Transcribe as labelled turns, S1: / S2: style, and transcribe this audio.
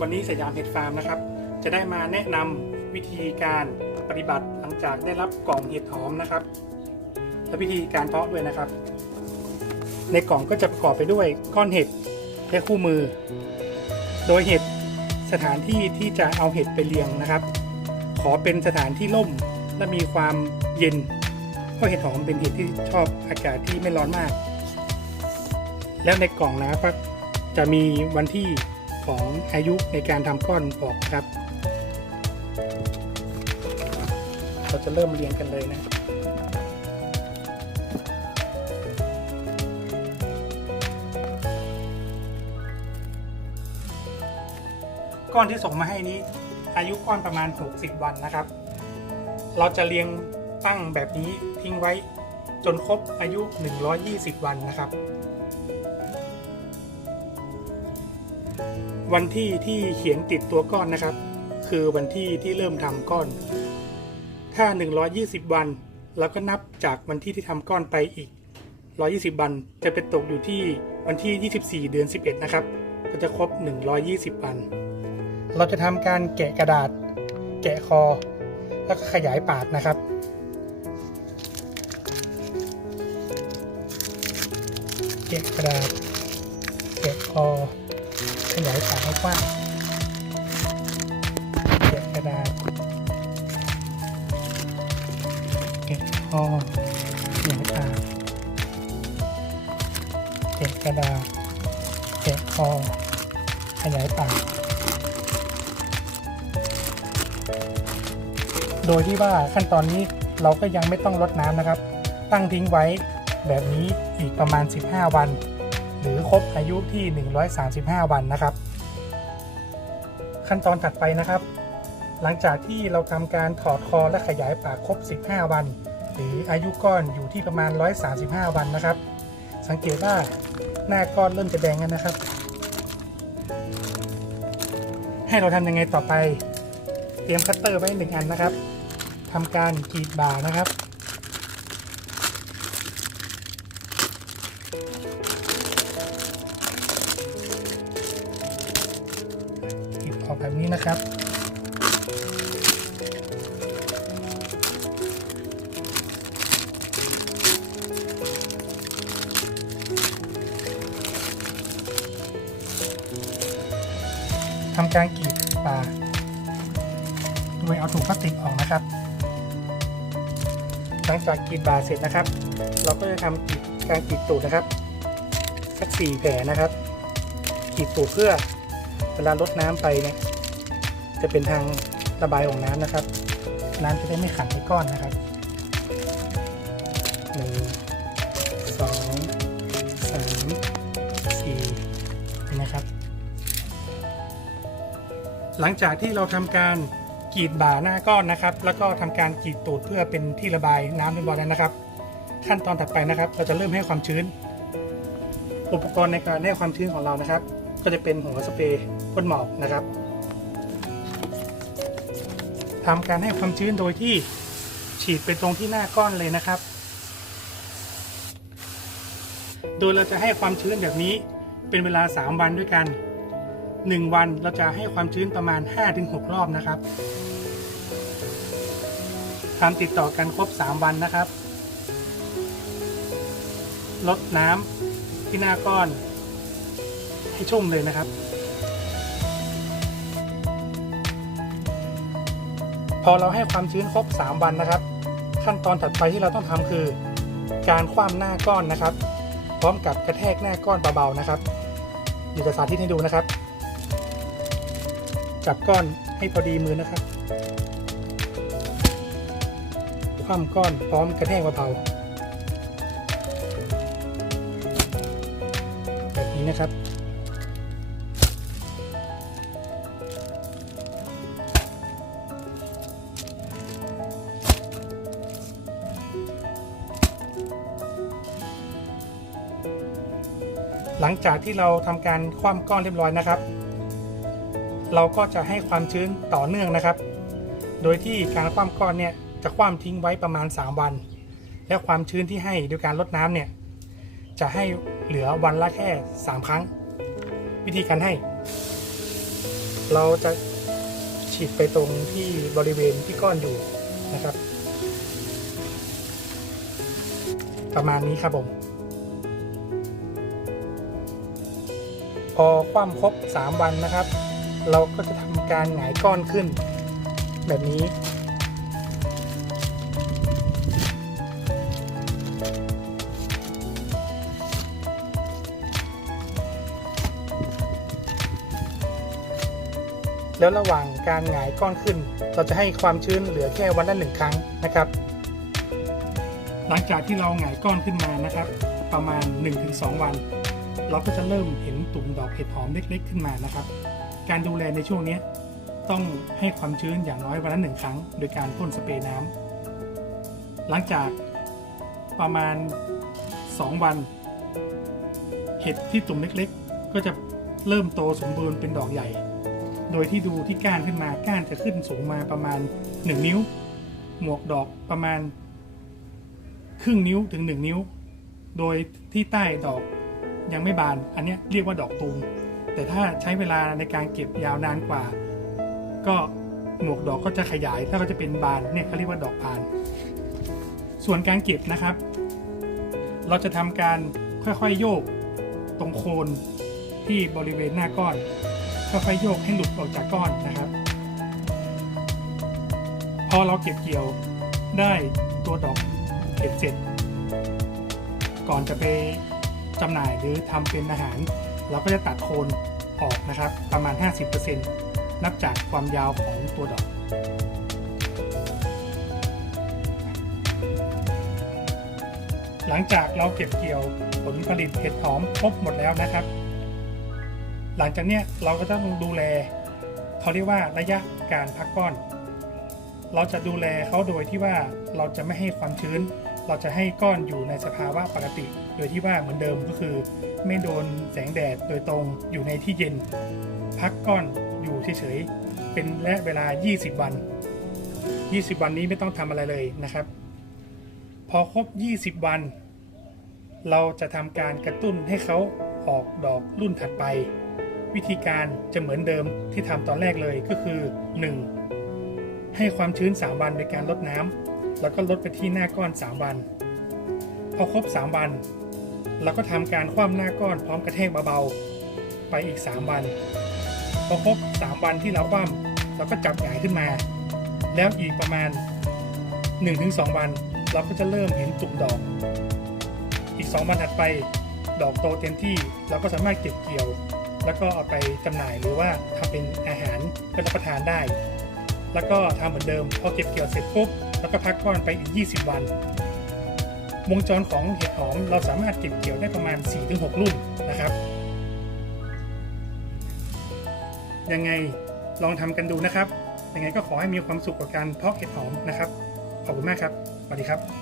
S1: วันนี้สยามเห็ดฟาร์มนะครับ จะได้มาแนะนำวิธีการปฏิบัติหลังจากได้รับกล่องเห็ดหอมนะครับ และวิธีการเพาะด้วยนะครับ ในกล่องก็จะประกอบไปด้วยก้อนเห็ดและคู่มือ โดยเห็ดสถานที่ที่จะเอาเห็ดไปเลี้ยงนะครับ ขอเป็นสถานที่ร่มและมีความเย็นเพราะเห็ดหอมเป็นเห็ดที่ชอบอากาศที่ไม่ร้อนมาก แล้วในกล่องนะครับจะมีวันที่ ของอายุในการทำก้อนบอกครับ เราจะเริ่มเรียงกันเลยนะก้อนที่ส่งมาให้นี้ อายุก้อนประมาณ 60 วันนะครับ เราจะเรียงตั้งแบบนี้ทิ้งไว้จนครบอายุ 120 วันนะครับ วันที่ที่เขียนติดตัวก้อนนะครับ คือวันที่ที่เริ่มทำก้อน ถ้า 120 วันเราก็นับจากวันที่ที่ทำก้อนไปอีก 120 วันจะเป็นตกอยู่ที่วันที่ 24 เดือน 11 นะครับ ก็จะครบ 120 วัน เราจะทำการแกะกระดาษ แกะคอ แล้วก็ขยายปากนะครับแกะกระดาษแกะคอ ขยาป้างแกะกระดาษแกะคอขยายปากแกะกระดาษแกะคอขยายปากโดยที่ว่าขั้นตอนนี้เราก็ยังไม่ต้องลดน้ำนะครับ ตั้งทิ้งไว้แบบนี้อีกประมาณ 15 วัน หรือครบอายุที่ 135 วันนะครับ ขั้นตอนถัดไปนะครับ หลังจากที่เราทำการถอดคอและขยายปากครบ 15 วัน หรืออายุก้อนอยู่ที่ประมาณ 135 วันนะครับ สังเกตว่าหน้าก้อนเริ่มจะแดงแล้วนะครับ ให้เราทำยังไงต่อไป เตรียมคัตเตอร์ไว้หนึ่งอันนะครับทำการกรีดบ่านะครับ นะครับ ทำการกรีดบ่าโดยเอาถุงพลาสติกออกนะครับ หลังจากกรีดบาเสร็จนะครับ เราก็จะทำกรีดการกรีดตูดนะครับสักสี่แผลนะครับกรีดตูดเพื่อเวลาลดน้ำไปเนี่ย จะเป็นทางระบายของน้ำนะครับ น้ำจะได้ไม่ขังในก้อนนะครับหนึ่งสองสามสี่นะครับ หลังจากที่เราทำการกรีดบ่าหน้าก้อนนะครับ แล้วก็ทำการกรีดตูดเพื่อเป็นที่ระบายน้ำเรียบร้อยแล้วนะครับ ขั้นตอนถัดไปนะครับ เราจะเริ่มให้ความชื้น อุปกรณ์ในการให้ความชื้นของเรานะครับ ก็จะเป็นหัวสเปรย์พ่นหมอกนะครับ ทำการให้ความชื้นโดยที่ฉีดไปตรงที่หน้าก้อนเลยนะครับ โดยเราจะให้ความชื้นแบบนี้เป็นเวลา 3 วันด้วยกัน 1 วันเราจะให้ความชื้นประมาณ 5-6 รอบนะครับทำติดต่อกันครบ 3 วันนะครับ ลดน้ำที่หน้าก้อน ให้ชุ่มเลยนะครับ พอเราให้ความชื้นครบ 3 วันนะครับ ขั้นตอนถัดไปที่เราต้องทำคือ การคว่ำหน้าก้อนนะครับ พร้อมกับกระแทกหน้าก้อนเบาๆนะครับเดี๋ยวจะสาธิตให้ดูนะครับ จับก้อนให้พอดีมือนะครับ คว่ำก้อนพร้อมกระแทกเบาๆแบบนี้นะครับ หลังจากที่เราทำการคว่ำก้อนเรียบร้อยนะครับ เราก็จะให้ความชื้นต่อเนื่องนะครับ โดยที่การคว่ำก้อนเนี่ยจะคว่ำทิ้งไว้ประมาณ 3 วัน และความชื้นที่ให้โดยการลดน้ำเนี่ยจะให้เหลือวันละแค่ 3 ครั้ง วิธีการให้ เราจะฉีดไปตรงที่บริเวณที่ก้อนอยู่นะครับ ประมาณนี้ครับผม อคว่ำครบ 3 วันนะครับ เราก็จะทำการหงายก้อนขึ้น แบบนี้ แล้วระหว่างการหงายก้อนขึ้น เราจะให้ความชื้นเหลือแค่วันละหนึ่งครั้งนะครับ หลังจากที่เราหงายก้อนขึ้นมานะครับ ประมาณ 1-2 วัน เราก็จะเริ่มเห็น ตุ่มดอกเห็ดหอมเล็ก ๆ ขึ้นมานะครับ การดูแลในช่วงนี้ต้องให้ความชื้นอย่างน้อยวันละหนึ่งครั้ง โดยการพ่นสเปรย์น้ำหลังจากประมาณ 2 วัน เห็ดที่ตุ่มเล็กๆ ก็จะเริ่มโตสมบูรณ์เป็นดอกใหญ่ โดยที่ดูที่ก้านขึ้นมาก้านจะขึ้นสูงมาประมาณ 1 นิ้ว หมวกดอกประมาณ ครึ่งนิ้วถึง 1 นิ้ว โดยที่ใต้ดอก ยังไม่บาน อันนี้เรียกว่าดอกตูม แต่ถ้าใช้เวลาในการเก็บยาวนานกว่า ก็หมวกดอกก็จะขยายแล้วก็จะเป็นบานเนี่ยเขาเรียกว่าดอกบาน ส่วนการเก็บนะครับ เราจะทำการค่อยๆโยกตรงโคนที่บริเวณหน้าก้อนค่อยๆโยกให้หลุดออกจากก้อนนะครับ พอเราเก็บเกี่ยวได้ตัวดอกเก็บเสร็จ ก่อนจะไป จำหน่ายหรือทำเป็นอาหาร เราก็จะตัดโคนออกนะครับ ประมาณ 50%นับจากความยาวของตัวดอกหลังจากเราเก็บเกี่ยวผลผลิตเห็ดหอมครบหมดแล้วนะครับ หลังจากเนี้ยเราก็ต้องดูแลเขาเรียกว่าระยะการพักก้อน เราจะดูแลเขาโดยที่ว่าเราจะไม่ให้ความชื้น เราจะให้ก้อนอยู่ในสภาวะปกติ โดยที่ว่าเหมือนเดิมก็คือ ไม่โดนแสงแดดโดยตรงอยู่ในที่เย็น พักก้อนอยู่เฉยๆเป็นและเวลา 20 วัน 20 วันนี้ไม่ต้องทำอะไรเลยนะครับ พอครบ 20 วัน เราจะทำการกระตุ้นให้เขาออกดอกรุ่นถัดไป วิธีการจะเหมือนเดิมที่ทำตอนแรกเลยก็คือ 1. ให้ความชื้น 3 วันโดยการลดน้ำ แล้วก็ลดไปที่หน้าก้อน 3 วัน พอครบ 3 วันเราก็ทำการคว่ำหน้าก้อนพร้อมกระแทกเบาๆไปอีก 3 วัน พอครบ 3 วันที่เราคว่ำเราก็จับหงายขึ้นมา แล้วอีกประมาณ 1-2 วัน เราก็จะเริ่มเห็นตุ่มดอก อีก 2 วันถัดไปดอกโตเต็มที่เราก็สามารถเก็บเกี่ยว แล้วก็เอาไปจำหน่ายหรือว่าทำเป็นอาหารเพื่อรับประทานได้ แล้วก็ทำเหมือนเดิมพอเก็บเกี่ยวเสร็จปุ๊บ แล้วก็พักก้อนไปอีก 20 วัน วงจรของเห็ดหอมเราสามารถเก็บเกี่ยวได้ประมาณ 4-6 รุ่นนะครับ ยังไงลองทำกันดูนะครับ ยังไงก็ขอให้มีความสุขกับการเพาะเห็ดหอมนะครับ ขอบคุณมากครับ สวัสดีครับ